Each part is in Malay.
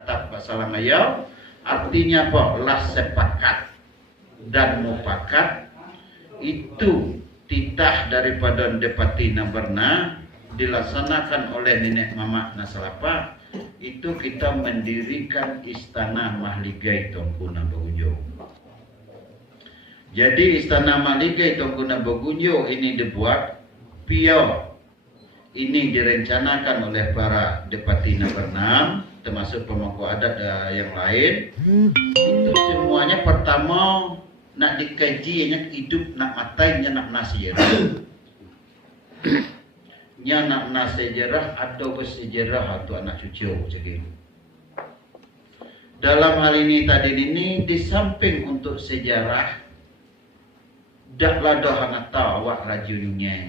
Tak salah ngayau artinya apa? Lah sepakat dan mufakat itu titah daripada Depati Naberna dilaksanakan oleh nenek mama Nasalapa. Itu kita mendirikan Istana Mahligai Tongkuna Bogunjo. Jadi Istana Mahligai Tongkuna Bogunjo ini dibuat pio. Ini direncanakan oleh para Depati Naberna, termasuk pemangku adat yang lain. Itu semuanya pertama nak dikaji, nak hidup, nak matai, nak nasihat. Nya nak nasejarah atau bersejarah atau anak cucu jadi. Dalam hal ini tadi ini di samping untuk sejarah dak lado hangat tahu awak rajunya.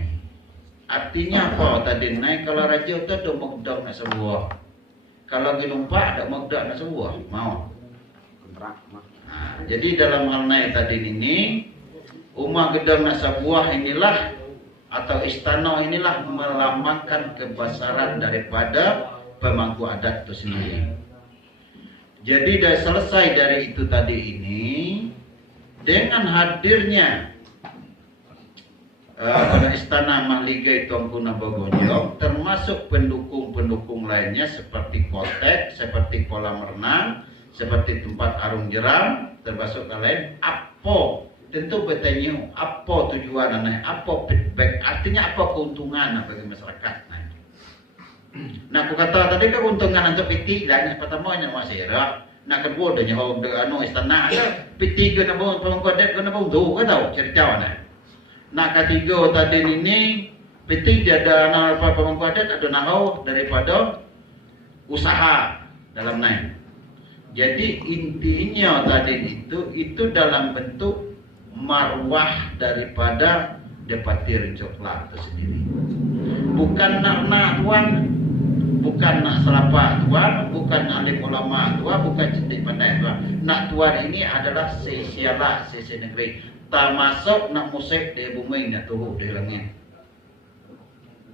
Artinya apa tadi naik kalau raju tu dak mogdok nak sebuah. Kalau gelumpak dak mogdok nak sebuah mau. Kontrak mah. Jadi dalam hal naik tadi ini rumah gedang nak sebuah inilah atau istana inilah melambangkan kebesaran daripada pemangku adat itu sendiri. Jadi dah selesai dari itu tadi ini dengan hadirnya pada Istana Mahligai Tongkuna Bogunjo termasuk pendukung-pendukung lainnya seperti kotek, seperti kolam renang, seperti tempat arung jeram, termasuk lain apa tentu bertanya apa tujuan aneh, apa feedback, artinya apa keuntungan bagi masyarakat. Nah, aku kata tadi keuntungan untuk PT dan pertama yang masyarakat. Nah, kedua dah nyawa anu istana ada PT ke nabo pemangku adat ke nabo tu ke tahu cerita mana. Nah, ketiga tadi ini PT dia ada apa pemangku adat ada nahau daripada usaha dalam naik. Jadi intinya tadi itu dalam bentuk marwah daripada Depati Rencokla itu sendiri. Bukan nak tuan, bukan nak selapak tuan, bukan nak alim ulama tuan, bukan cintik pandai tuan. Nak tuan ini adalah sesiala sesi negeri. Termasuk nak musik di bumi nak tuhu di langit.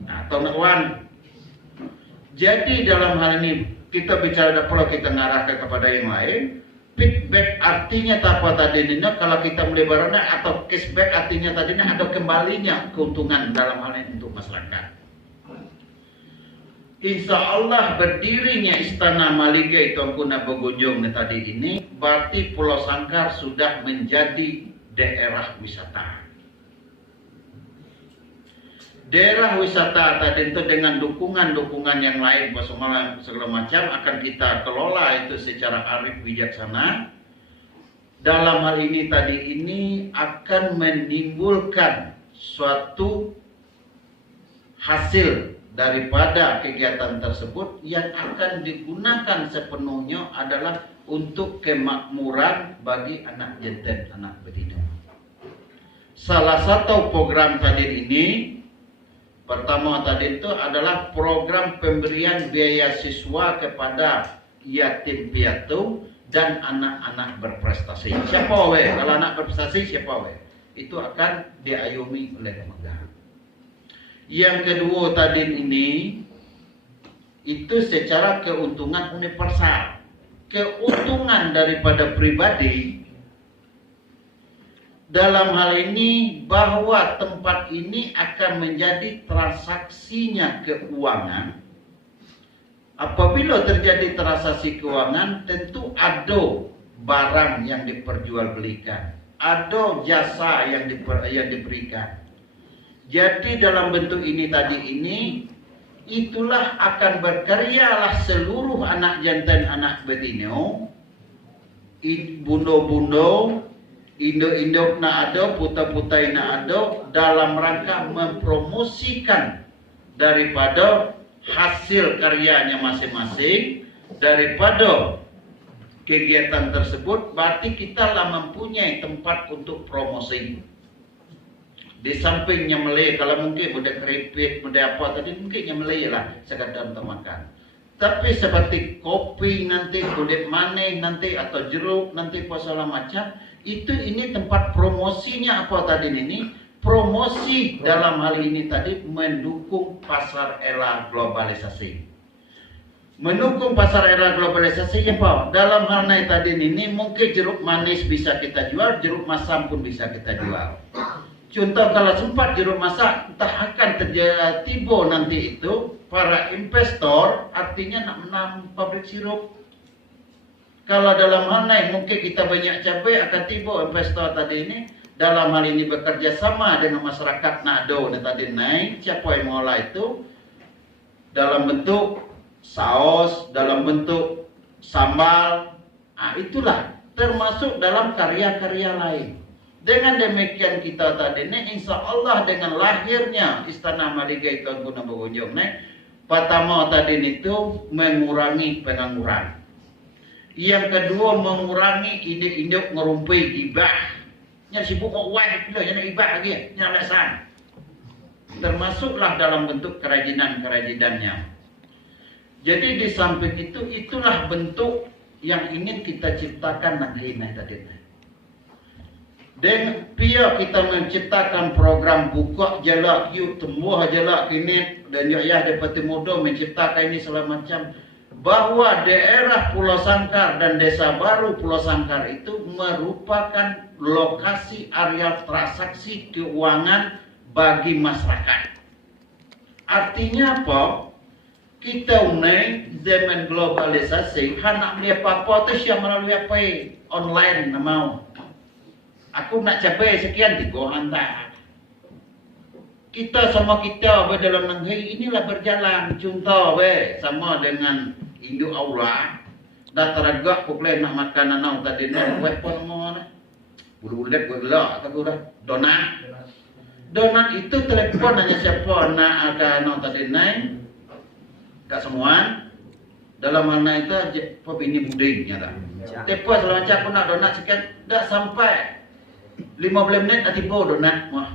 Nah, tahu nak tuan. Jadi dalam hal ini kita bicara perlu kita ngarahkan kepada yang lain. Feedback artinya apa tadi ini kalau kita melebarnya atau cashback artinya tadi ini ada kembalinya keuntungan dalam hal ini untuk masyarakat. Insya Allah berdirinya Istana Mahligai Tongkuna Bogunjo tadi ini berarti Pulau Sangkar sudah menjadi daerah wisata. Daerah wisata tadi itu dengan dukungan-dukungan yang lain segala macam akan kita kelola itu secara arif bijaksana. Dalam hal ini tadi ini akan menimbulkan suatu hasil daripada kegiatan tersebut yang akan digunakan sepenuhnya adalah untuk kemakmuran bagi anak jantan, anak betina. Salah satu program tadi ini pertama tadi itu adalah program pemberian biaya siswa kepada yatim piatu dan anak-anak berprestasi. Siapa we? Kalau anak berprestasi siapa we? Itu akan diayomi oleh negara. Yang kedua tadi ini itu secara keuntungan universal. Keuntungan daripada pribadi dalam hal ini bahwa tempat ini akan menjadi transaksinya keuangan. Apabila terjadi transaksi keuangan, tentu ada barang yang diperjualbelikan, ada jasa yang diberikan. Jadi dalam bentuk ini tadi ini, itulah akan berkaryalah seluruh anak jantan, anak betina, bundo-bundo, induk-induk nak ada, putai-putai nak ada dalam rangka mempromosikan daripada hasil karyanya masing-masing daripada kegiatan tersebut. Berarti kita lah mempunyai tempat untuk promosi. Di samping nyemele, kalau mungkin udah keripik, udah apa tadi mungkin nyemele lah sekadar untuk makan. Tapi seperti kopi nanti, kulit manis nanti atau jeruk nanti apa segala macam. Ini tempat promosinya apa tadi ini? Promosi dalam hal ini tadi mendukung pasar era globalisasi. Mendukung pasar era globalisasi apa? Dalam hal ini tadi ini mungkin jeruk manis bisa kita jual, jeruk masam pun bisa kita jual. Contoh kalau sempat jeruk masak, entah akan terjadi tiba nanti itu para investor artinya nak menang pabrik sirup. Kalau dalam hal ini mungkin kita banyak cabai akan tiba investor tadi ini dalam hal ini bekerja sama dengan masyarakat Nado tadi naik siapa yang mengolah itu dalam bentuk saus, dalam bentuk sambal, itulah termasuk dalam karya-karya lain. Dengan demikian kita tadi ini insya Allah dengan lahirnya Istana Maligai Tuan Guna Bogonjong pertama tadi itu mengurangi pengangguran. Yang kedua mengurangi ide-ide ngerumpi gibah. Yang sibuk mau uang itu, yang ibah lagi, yang alasan. Termasuklah dalam bentuk kerajinan-kerajinannya. Jadi di samping itu, itulah bentuk yang ingin kita ciptakan negeri ini tadi. Dan pia kita menciptakan program buka jalak yuk tumbuh jalak ini dan ya dapat mudah menciptakan ini segala macam bahwa daerah Pulau Sangkar dan Desa Baru Pulau Sangkar itu merupakan lokasi area transaksi keuangan bagi masyarakat. Artinya apa? Kita naik zaman globalisasi, hendak melihat apa-apa tu siapa melalui apa online nak mau. Aku nak capai sekian tiga hantar. Kita sama kita dalam negeri inilah berjalan. Contoh sama dengan induk aula. Dah teragak pukul nak makan nanau tadi nak weapon mana? Bulu-bulat bergelak atau dah donat. Donat itu telepon hanya siapa nak ada nanau tadi naik. Kak semua dalam mana itu apa bini budingnya tak. Tepas kalau macam aku nak donat sekian dah sampai 15 menit dah tiba donat. Wah.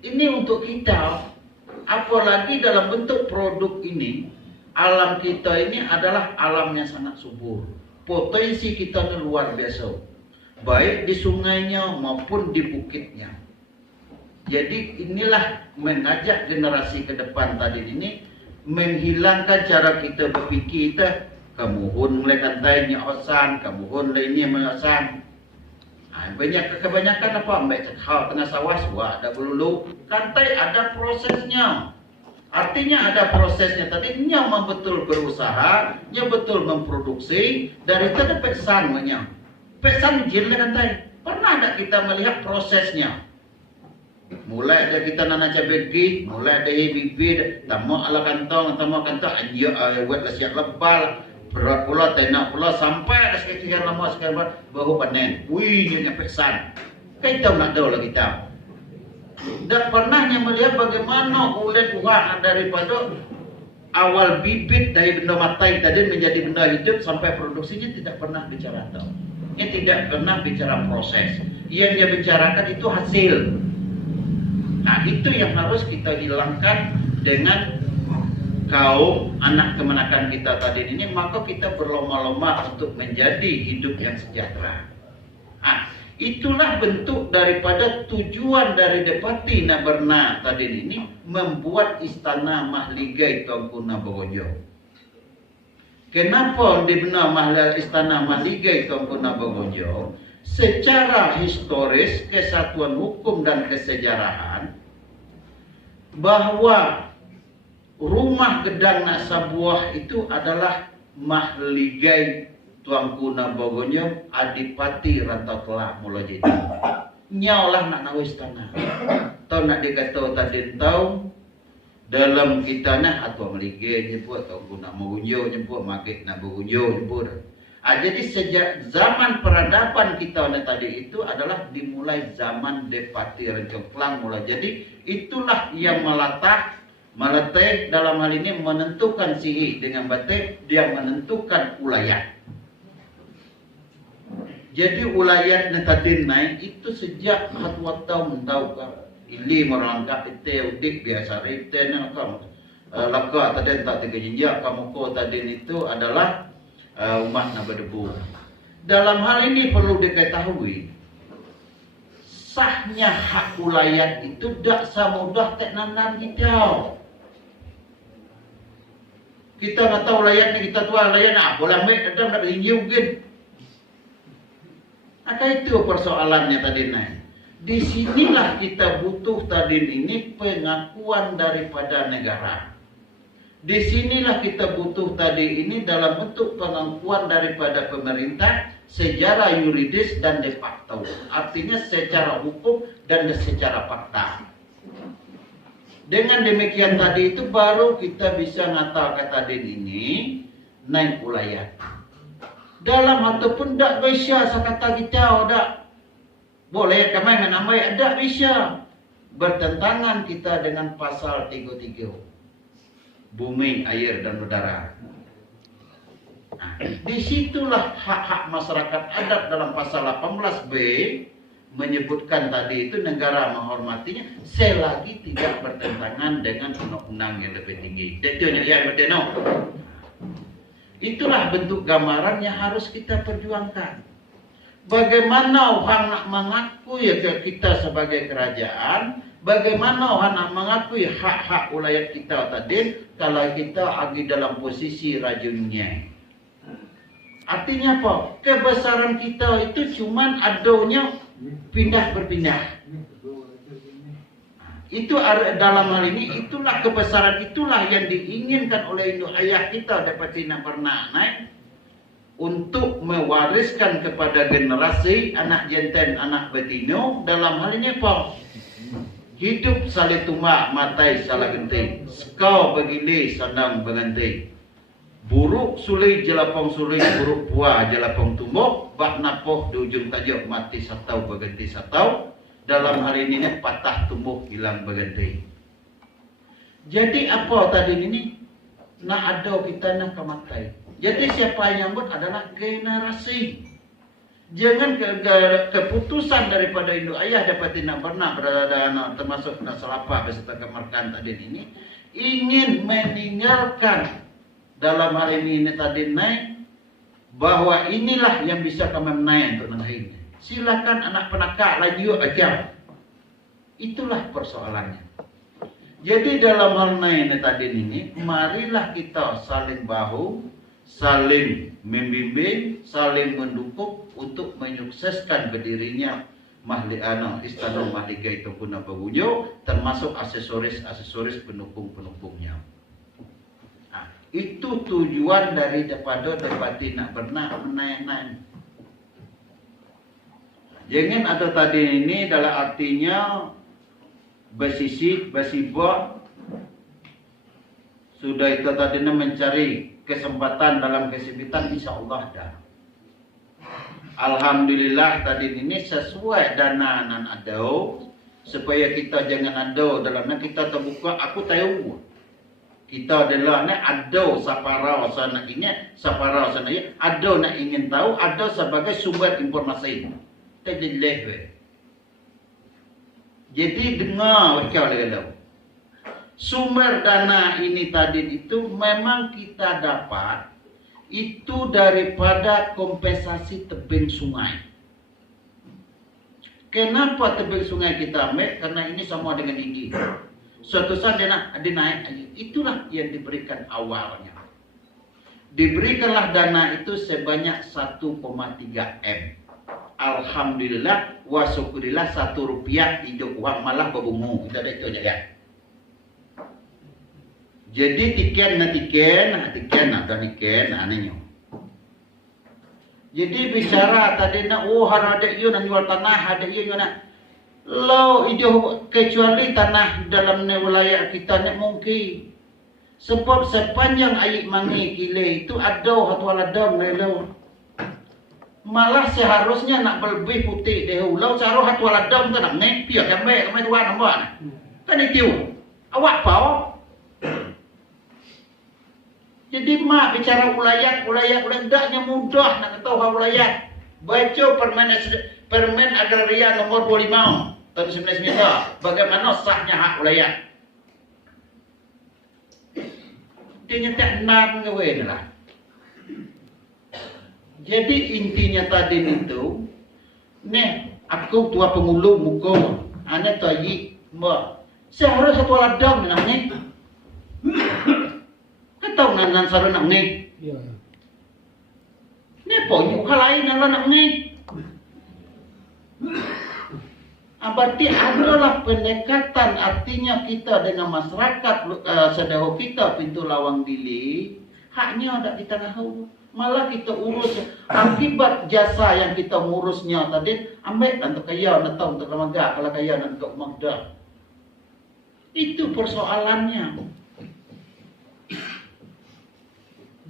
Ini untuk kita apalagi dalam bentuk produk ini alam kita ini adalah alam yang sangat subur. Potensi kita ini luar biasa. Baik di sungainya maupun di bukitnya. Jadi inilah mengajak generasi ke depan tadi ini menghilangkan cara kita berfikir kita kemuhun mulai kantainya osan, kemuhun lainnya mengosan. Kebanyakan apa? Ambil cekal tengah sawah suah ada belulu. Kantai ada prosesnya. Artinya ada prosesnya. Tadinya betul berusaha, nya betul memproduksi dari itu ada pesan nya. Pesan jilnya kantai. Pernah ada kita melihat prosesnya? Mulai dari kita nanam cabai gigi, mulai dari bibit, tamak ala kantong, anjir buat siap lebal, berat pula, tenak pula, sampai ada sekian lama sekian baru panen. Wih, dia nyampe san. Kita nak tahu lah kita. Dan pernahnya melihat bagaimana kulit uang daripada awal bibit dari benda mati tadi menjadi benda hidup sampai produksinya tidak pernah bicara tahu. Dia tidak pernah bicara proses. Yang dia bicarakan itu hasil. Nah itu yang harus kita hilangkan dengan kaum anak kemenakan kita tadi ini. Maka kita berlomba-lomba untuk menjadi hidup yang sejahtera. Nah, itulah bentuk daripada tujuan dari Depati Naberna tadi ini membuat Istana Mahligai Tuanku Nabogonjong. Kenapa dibina Istana Mahligai Tuanku Nabogonjong? Secara historis, kesatuan hukum dan kesejarahan bahwa rumah gedang nak sabuah itu adalah Mahligai Tuanku Nabogonjong Adipati Rantau Telah Mula Jadi. Nyaulah nak nawa istana. Tahu nak dikata tadi tahu dalam kita nak atau Mahligai jemput Tuanku Nabogonjong jemput Magik Nabogonjong jemput. Jadi sejak zaman peradaban kita tadi itu adalah dimulai zaman Depati Rencong Klang mulai. Jadi itulah yang meletak dalam hal ini menentukan sihi dengan batik dia menentukan ulayat. Jadi ulayat tadi naik itu sejak hatwa tahun tahu ini merangkap itu udik biasa riten laka tadi tak tiga jinjak kamu ko tadi itu adalah umat Nabi Debu. Dalam hal ini perlu diketahui sahnya hak ulayat itu tidak semudah tek nanan kita. Kita nak tahu layak ni, kita tuan layak nak boleh ambil, ada nak tinggi mungkin. Maka itu persoalannya tadi naik. Di sinilah kita butuh tadi ini pengakuan daripada negara. Di sinilah kita butuh tadi ini dalam bentuk pengakuan daripada pemerintah secara yuridis dan de facto. Artinya secara hukum dan secara fakta. Dengan demikian tadi itu baru kita bisa ngata kata ini naik ulayat. Dalam ataupun tak bisa sekata kita tak boleh kami menambah tak bisa. Bertentangan kita dengan pasal 33 bumi, air dan udara. Nah, disitulah hak-hak masyarakat adat dalam pasal 18B menyebutkan tadi itu negara menghormatinya selagi tidak bertentangan dengan undang-undang yang lebih tinggi. Itulah bentuk gambaran yang harus kita perjuangkan. Bagaimana orang nak mengakui kita sebagai kerajaan, bagaimana orang nak mengakui hak-hak ulayat kita tadi kalau kita lagi dalam posisi rajunnya. Artinya apa? Kebesaran kita itu cuman adanya pindah berpindah. Itu dalam hal ini itulah kebesaran, itulah yang diinginkan oleh induk ayah kita dapat tidak pernah naik untuk mewariskan kepada generasi anak jantan anak betina. Dalam hal ini apa? Hidup salih tumak matai salah genting, sekau begili sandang berganti. Buruk suli jelapong suli, buruk puah jelapong tumbuk, bak napoh di ujung tajuk mati satau berganti satau. Dalam hal ini patah tumbuh hilang berganti. Jadi apa tadi ini? Nak ada kita nak kematai. Jadi siapa yang buat adalah generasi. Jangan keputusan daripada induk ayah dapat tidak pernah berada termasuk nasalapa beserta kemerdekaan tadi ini ingin meninggalkan dalam hal ini tadi naik bahwa inilah yang bisa kami menaik untuk negeri ini. Silakan anak penakak lagi aja. Itulah persoalannya. Jadi dalam hal naik tadi ini marilah kita saling bahu, saling membimbing, saling mendukung untuk menyukseskan berdirinya Istana Mahligai Tempuna Bagujo termasuk aksesoris pendukung-pendukungnya. Nah, itu tujuan daripada dapati nak pernah menaik-naik. Jangan ada tadi ini dalam artinya bersisik, bersibuk. Sudah itu tadi mencari kesempatan dalam kesempitan, insya Allah ada. Alhamdulillah tadi ini sesuai dana nan ada supaya kita jangan ada dalamnya kita terbuka. Aku tahu kita adalah ada saparau sana ini, saparau sana ini, ada nak ingin tahu, ada sebagai sumber informasi. Jadi dengar macam mana sumber dana ini tadi itu memang kita dapat itu daripada kompensasi tebing sungai. Kenapa tebing sungai kita ambil? Karena ini sama dengan tinggi. Suatu saat dia naik, itulah yang diberikan awalnya. Diberikanlah dana itu sebanyak 1,3 M. Alhamdulillah wa syukurillah 1 rupiah hidup uang malah berbungu. Kita ada itu ya. Jadi tiken anehnya. Jadi bicara tadi nak ada you nak jual tanah, ada you nak lo hijau kecuali tanah dalam wilayah kita ni mungkin. Sebab sepanjang air mangi kile itu ada hatu aladam lelo. Malah seharusnya nak lebih putih deh. Lau caruh hatu aladam tu nak nek piak jambe kami tuan nampak. Kan itu. Awak pau. Jadi mak bicara ulayat hendaknya mudah nak tahu hal ulayat. Baca Permen Agraria nomor 25 tahun 1999 bagaimana sahnya hak ulayat. Dia nyetak 6 gawe lah. Jadi intinya tadi itu, aku tua pengulu muka, ane tayi, mbak. Seharusnya satu ladang namanya. tahu nan saru nak ngai. Iya. Ni ponyo lain nan nak ngai. Berarti adalah pendekatan, artinya kita dengan masyarakat sedahulu kita pintu lawang dili, haknya ada kita tahu. Malah kita urus akibat jasa yang kita ngurusnya tadi, ambil untuk kaya nak tahu untuk lembaga, kalau kaya nak untuk magda. Itu persoalannya.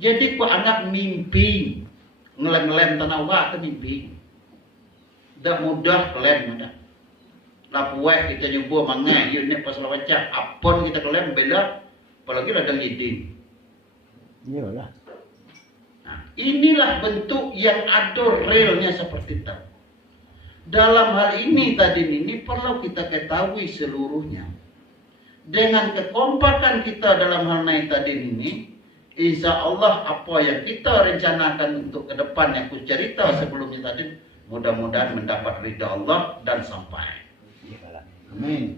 Jadi ku anggap mimpi ngelem-ngelem tanah wak tu mimpi. Dah mudah kelem ada. Lapuai kita nyubuh mangai, unit pasal wajah, apun kita kelem bela, apalagi ladang idin. Iyalah. Nah, inilah bentuk yang ada realnya seperti itu. Dalam hal ini tadi ini perlu kita ketahui seluruhnya. Dengan kekompakan kita dalam hal ini tadi ini, insya Allah apa yang kita rencanakan untuk ke depan yang aku cerita sebelumnya tadi, mudah-mudahan mendapat ridha Allah dan sampai. Amin.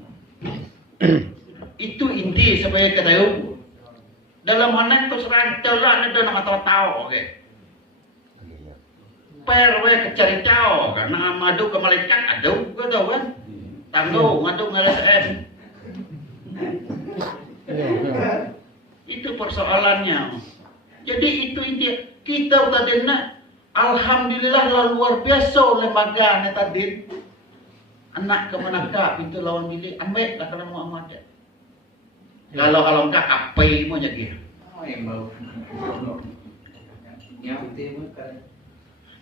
Itu inti supaya kita tahu. Dalam hal itu serantalah ada nama tahu, oke. Perwe kecari tahu, karena madu ke malaikat ada juga tahu kan? Tangguh, madu ngelesem. Itu persoalannya. Jadi itu inti. Kita tadi nak, alhamdulillah luar biasa lembaga ni tadi. Anak ke manakah pintu lawan dili, ambil lah kalau mau amat. Kalau enggak apa mau jadi.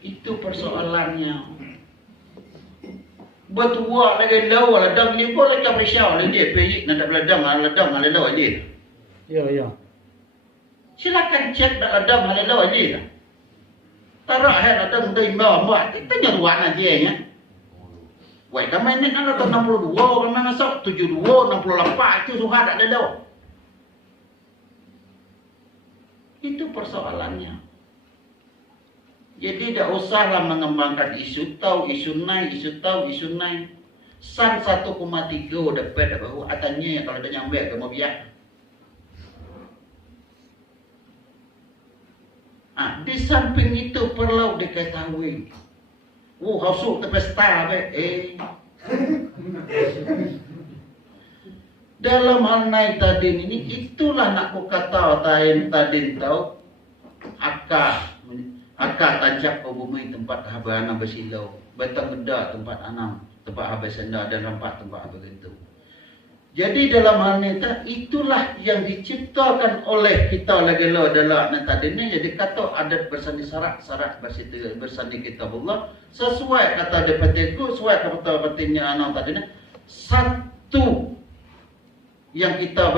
Itu persoalannya. Betua lagi lawa ladang ni boleh ke bersau dia pergi nak ladang lawa dia. Iya. Silakan cek ladang lawa dia. Tarak ladang dari bawah kita nyaruan aja ya. Wah, kami ini kan ada 62, kami masuk 72, 68 itu suka ada dah. Itu persoalannya. Jadi tidak usahlah mengembangkan isu tahu, isu naik. San 1,3 dapat baru atanya kalau dah nyampe ke mobil. Di samping itu perlu diketahui. Hausuk ke pesta dalam hal naik tadi ini itulah nak ku kata tadi tahu akak tancap ke bumi tempat habana bersilau batang beda tempat anam tempat habis senda dan rampak tempat apa gitu. Jadi dalam hal ini itulah yang diciptakan oleh kita lagi lo adalah tadi ini jadi kata adat bersani syarat bersani kitabullah sesuai kata DPT-ku sesuai kata petinya anak tadi ini satu yang kita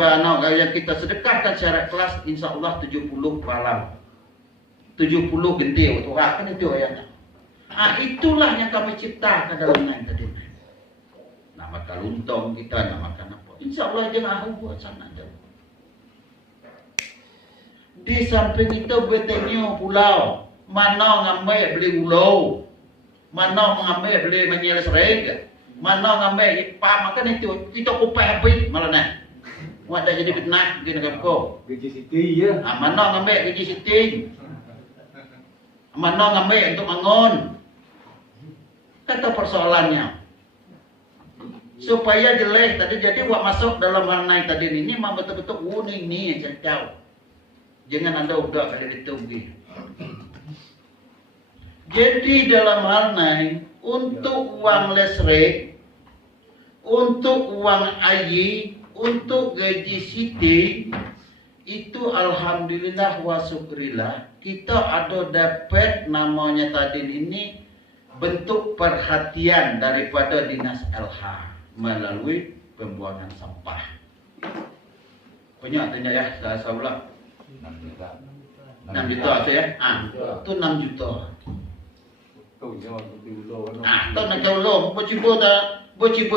yang kita sedekahkan secara kelas insyaallah 70 pahala 70 gede untuk kan itu ayatnya. Itulah yang kami ciptakan dalam yang tadi ini. Nama kaluntong kita namakan apa? InsyaAllah jangan buat sana jauh. Di samping itu betenyo pulau, mana ngambil beli ulau, mana mengambil beli menyeles rega, mana ngambil ipam makan itu kita kupai habis malah nak. Muat dah jadi fitnah di negara kau. Gaji siti ya. Mana ngambil gaji siti, mana ngambil untuk mangon. Kata persoalannya. Supaya jelas tadi jadi buat masuk dalam hal naik tadi ini memang betul-betul ini yang cakap. Jangan anda udah kali ditunggu. Jadi dalam hal naik untuk uang lesrek, untuk uang ayi, untuk gaji siti itu alhamdulillah wa syukurillah kita ada dapat namanya tadi ini bentuk perhatian daripada Dinas LH melalui pembuangan sampah. Banyak tanya ya, saya ulang. 6 juta aja ya? Itu 6 juta. Itu nak ulo, bocibo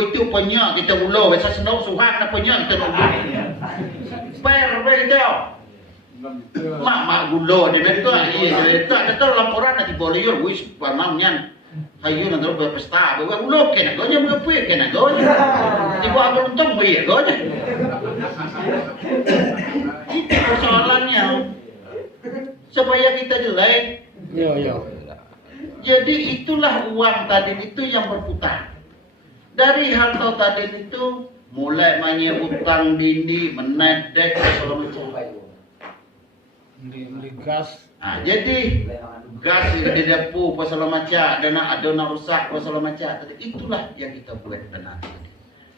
itu punya kita ulo, biasa senang suhak nak punya kita ulo. Perbe dah. Mak ulo di mereka, iya, itu laporan nanti boleh yur, wis pamamnya. Hayu nak berpesta, bawa ulo kena gonya berapa kena gonya. Tiba ada untung bayar gonya. Itu persoalannya. supaya kita jelek. Ya, ya. Jadi itulah uang tadi itu yang berputar. Dari harta tadi itu mulai mainnya utang dini, menedek, segala macam. Beli gas. Nah, jadi gas di depo apa segala macam, ada rusak apa segala macam. Itulah yang kita buat benar.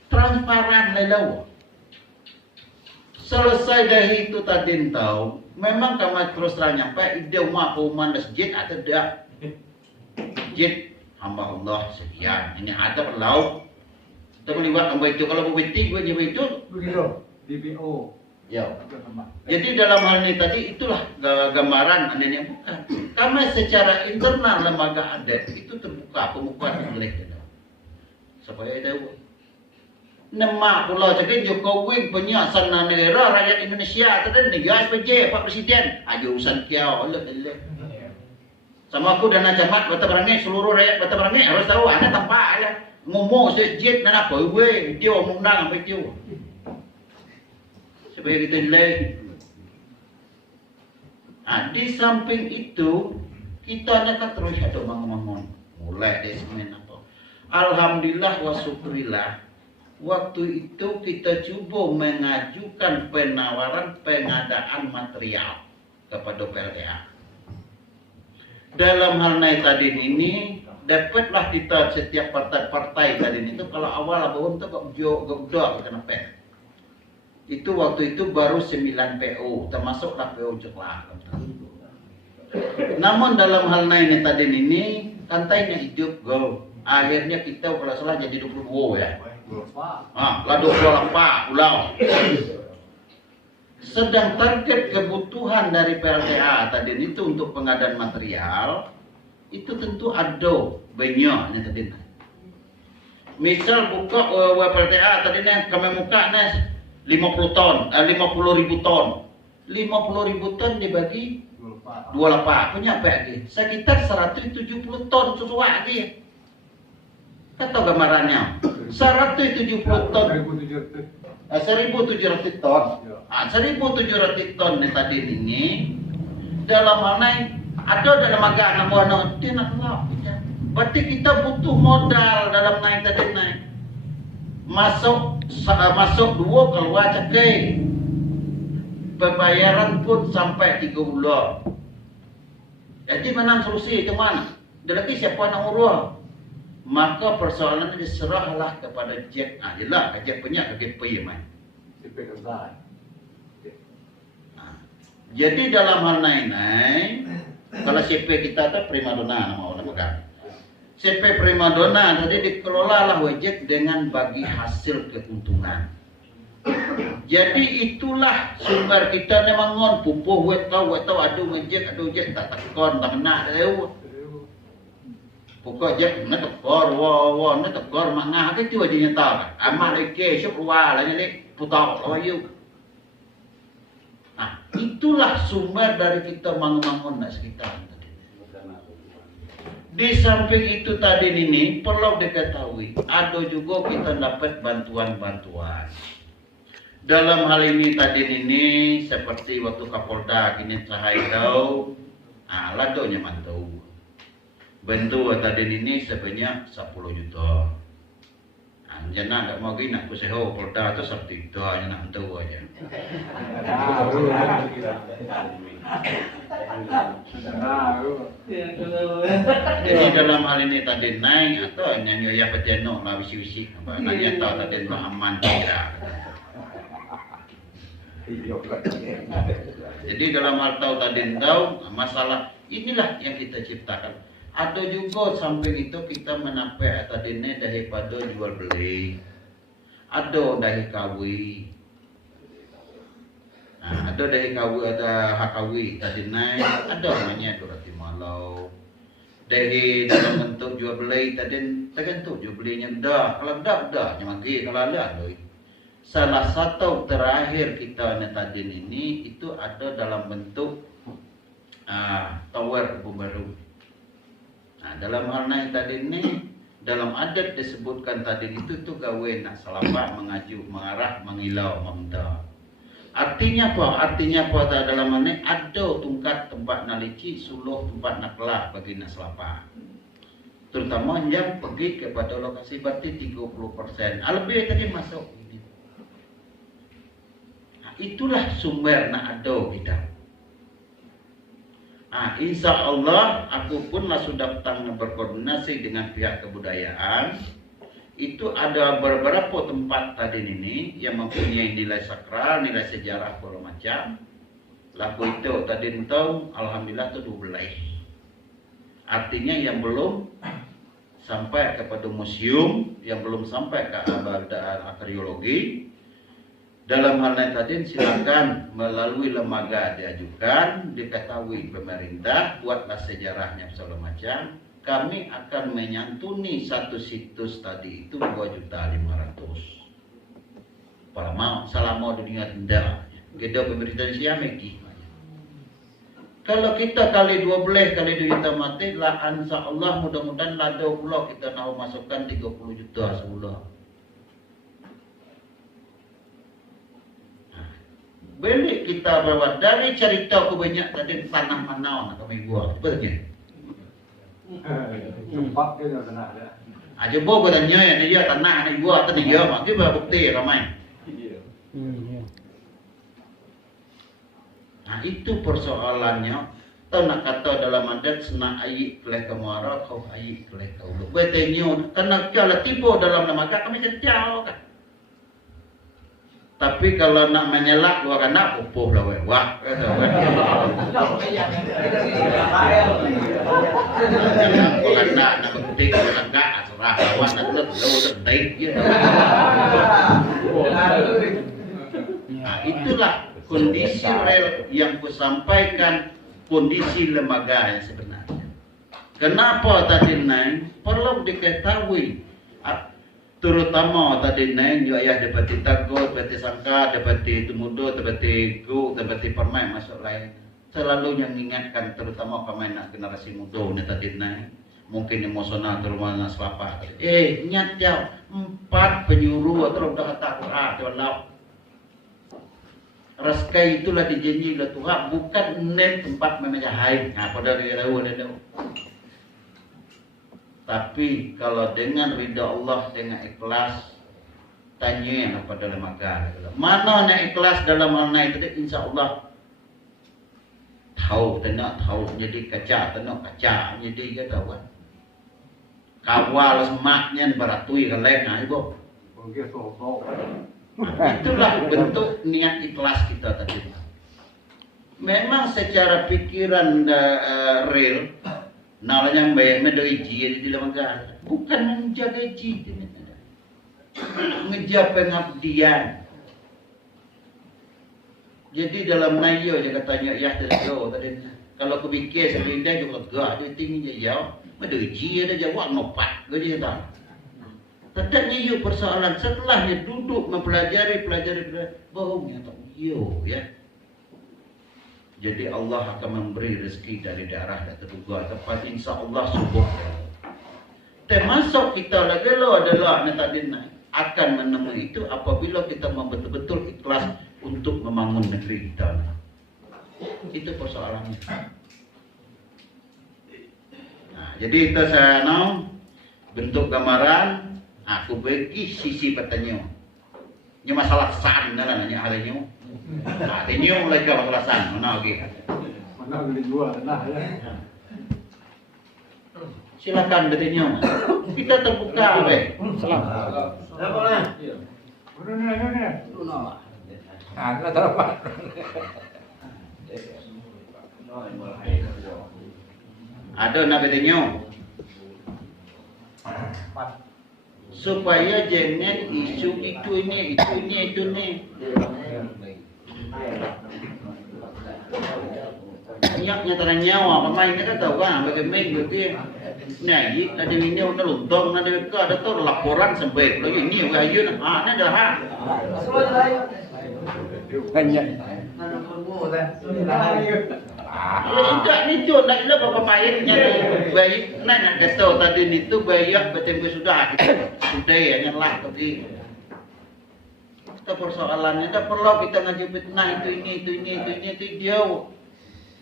Transparan lelau. Selesai dari itu tadi tahu, memang kami terus terang nyampe ide rumah masjid atau tidak. Masjid hamba Allah sekian. Ini ada lauk. Kita melihat hamba itu kalau berbeti gue jadi itu. Begitu. DPO. Ya. Jadi dalam hal ini tadi itulah gambaran adanya bukan. Kami secara internal lembaga adat itu terbuka pembukaan oleh kita. Supaya tahu. Nama pula cakap Jokowi punya sana negara rakyat Indonesia tadi negara SPJ Pak Presiden aja urusan kiau Allah. Sama aku dan camat Bata Berangin seluruh rakyat Bata Berangin harus tahu ada tempat lah ngomong sejid dan apa gue dia omong nang apa itu supaya kita nilai. Di samping itu kita nak terus ada bangun mulai dari semen apa. Alhamdulillah wa syukurillah. Waktu itu kita coba mengajukan penawaran pengadaan material kepada PLTA. Dalam hal naik tadi ini dapatlah kita setiap partai-partai tadi itu kalau awal abang tu gak kenapa? Itu waktu itu baru 9 PO termasuklah PO Jeklah. Namun dalam hal naik tadi ini kantainya hidup go. Akhirnya kita kalau salah jadi 22 ya. Lah 24 pulau. Sedang target kebutuhan dari PLTA tadi itu untuk pengadaan material itu tentu ada banyaknya tadi. Misal buka PLTA tadi kami muka 50 ton, 50.000 ton. 50.000 ton dibagi 28 punya apa lagi? Sekitar 170 ton sesuatu lagi. Kata gambarannya 170 ton 1.700 ton 1.700 ton nih tadi ini dalam mana ada dalam agama buana dia nak keluar berarti kita butuh modal dalam naik tadi naik masuk 2 keluar cakai pembayaran pun sampai 3 bulan. Jadi mana solusi itu mana? Dari siapa nak urus? Maka persoalan ini diserahlah kepada Jet. Jelas Jet punya KGP main. Jadi dalam hal naik kalau CP kita tu primadona nama orang pegang. CP primadona tadi dikelola lah Jet dengan bagi hasil keuntungan. Jadi itulah sumber kita memang ngon pupuh wet tahu adu Jet tak takon tak nak tahu. Pokok je nak tekor nak tekor mangah ke tu aja nyata. Amal ke syuk luar lah ni putar ayu. Itulah sumber dari kita mangun-mangun nak sekitar. Di samping itu tadi ini perlu diketahui ada juga kita dapat bantuan-bantuan. Dalam hal ini tadi ini seperti waktu Kapolda kini Cahaya tahu, ladonya mantau. Bentuk tadi ini sebanyak 10 juta. Jangan tak mau gini nak kuseho Polda tu 10 juta je nak tahu aja. Jadi dalam hal ini tadi naik atau nyanyi ya peteno lah wisi-wisi apa nanya tahu tadi aman tidak. Jadi dalam hal tahu tadi tahu masalah inilah yang kita ciptakan. Ada juga samping itu kita menampak tadinya daripada jual beli. Ada dari kawi. Ada dari kawi, ada hak kawi tadinya ada namanya durati malau. Dari dalam bentuk jual beli tadi tergantung jual belinya dah. Kalau dah nyamagi kalau ada. Salah satu terakhir kita tadi ini itu ada dalam bentuk tower baru. Dalam hal naik tadi ini dalam adat disebutkan tadi itu gawe nak selapa mengaju mengarah mengilau memda. Artinya apa? Artinya apa dalam mana ada tungkat tempat nalici, suluh tempat nak kelak bagi nak selapa. Terutama yang pergi kepada lokasi berarti 30%. Lebih tadi masuk. Nah, itulah sumber nak ada kita. Insya Allah aku pun lah sudah berkoordinasi dengan pihak kebudayaan. Itu ada beberapa tempat tadi ini yang mempunyai nilai sakral, nilai sejarah segala macam. Laku itu tadi tahu, alhamdulillah itu 12. Artinya yang belum sampai kepada museum, yang belum sampai ke arkeologi. Dalam hal lain tadi silakan melalui lembaga diajukan, diketahui pemerintah, buatlah sejarahnya segala macam. Kami akan menyantuni satu situs tadi itu 2.500.000. Kalau selama dunia tidak, kita pemerintah di Siameki. Kalau kita kali 12 kali duit kita mati, lah insya Allah mudah-mudahan lada pula kita nak masukkan 30 juta sebulan. Balik kita bawa dari cerita aku banyak tadi tanah mana nak kami buat, betul? Tempat dia dah kena ada. Aja bawa tanya ya dia tanah ni buat tadi dia mak kita bukti ramai. Iya. Nah itu persoalannya. Tahu nak kata dalam adat senak ayi keleh kemuara kau ayi keleh kau lu. Betenyo karena kalau tiba dalam lembaga kami kecau kan. Tapi kalau nak menyelak dua kanak upuh lah wah. Kalau nak bukti kalau nak serah lawan nak lu terbaik je. Nah itulah kondisi real yang kusampaikan, kondisi lembaga yang sebenarnya. Kenapa tadi naik? Perlu diketahui. Terutama tadi naik, ayah dapati takut, dapati sangka, dapati temudo, dapati gu, dapati permain masuk lain. Selalu yang mengingatkan, terutama pemain generasi muda ni tadi naik. Mungkin emosional terutama nak selapa. Ingat jauh 4 penyuruh atau dah kata Quran, Raskai itulah dijanji oleh Tuhan, bukan net tempat memajahai. Pada dia tahu ada. Tapi kalau dengan ridha Allah, dengan ikhlas, tanya kepada lembaga. Mana nak ikhlas dalam hal itu? Insya Allah tahu, tak tahu. Jadi kaca, tak kaca. Jadi dia tahu. Kawal semaknya beratui ke lain, ibu. Bagi sosok. Itulah bentuk niat ikhlas kita tadi. Memang secara pikiran real, nalanya medoi ji di lembaga, bukan menjaga ji, ngejar pengabdian. Jadi dalam nayo dia katanya ya tadi. Kalau aku fikir sebelum dia juga gak dia tinggi je jauh, medoi ji ada jawab ngopat, dia tahu. Tetapnya yuk persoalan setelahnya duduk mempelajari bohongnya tak yo ya. Jadi Allah akan memberi rezeki dari daerah dan terduga tepat insya Allah subuh. Termasuk kita lagi lo adalah netadina akan menemui itu apabila kita betul-betul ikhlas untuk membangun negeri kita. Itu persoalannya. Nah, jadi itu saya mau bentuk gambaran. Aku bagi sisi pertanyaan. Ini masalah san nana nanya halnya. Artinya mulai ke masalah san mana lagi? Mana boleh jual lah ya. Silakan bertanya. Kita terbuka, be. Salam. Mana ni? Ada terapa. Ada nak bertanya? Supaya jangan isu itu ni. Nyaknya tanah nyawa, pemain kita tahu kan, bagaimana berarti. Nah, ada ini udah luntong, ada tu laporan sampai lagi ini wahyu, ni dah. Hanya. Enggak ni tu nak le berapa mainnya baik nak kata tadi ni tu banyak betul sudah ya lah tapi Kita persoalannya, tidak perlu kita ngaji fitnah itu dia.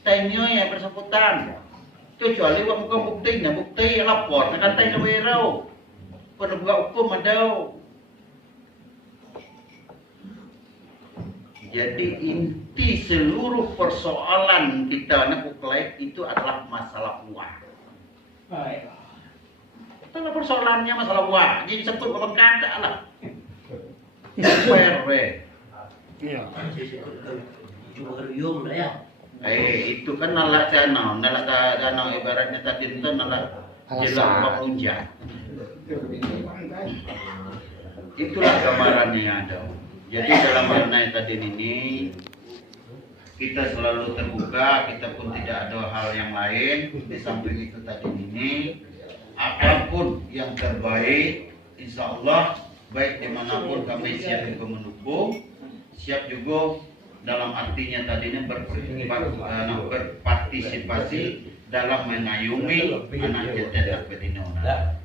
Tanya ya bersangkutan. Kecuali bukan bukti lapor, kan tanya berau. Penegak hukum ada. Jadi inti seluruh persoalan kita nak uklai itu adalah masalah uang. Kalau persoalannya masalah uang, jadi sebut orang kata lah. Perwe. Iya. Cuma kerium lah ya. Itu kan nalak danau ibaratnya tadi itu nalak jelang pengunjang. Itulah gambarannya yang ada. Jadi dalam makna tadi ini kita selalu terbuka, kita pun tidak ada hal yang lain di samping itu tadi ini. Apapun yang terbaik, insya Allah baik dimanapun kami siap juga mendukung, siap juga dalam artinya tadi ini berpartisipasi dalam mengayomi anak jatah Betinona.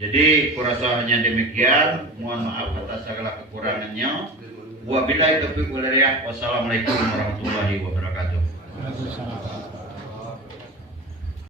Jadi kurasa hanya demikian. Mohon maaf atas segala kekurangannya. Wabillahi taufiq wal hidayah. Wassalamualaikum warahmatullahi wabarakatuh.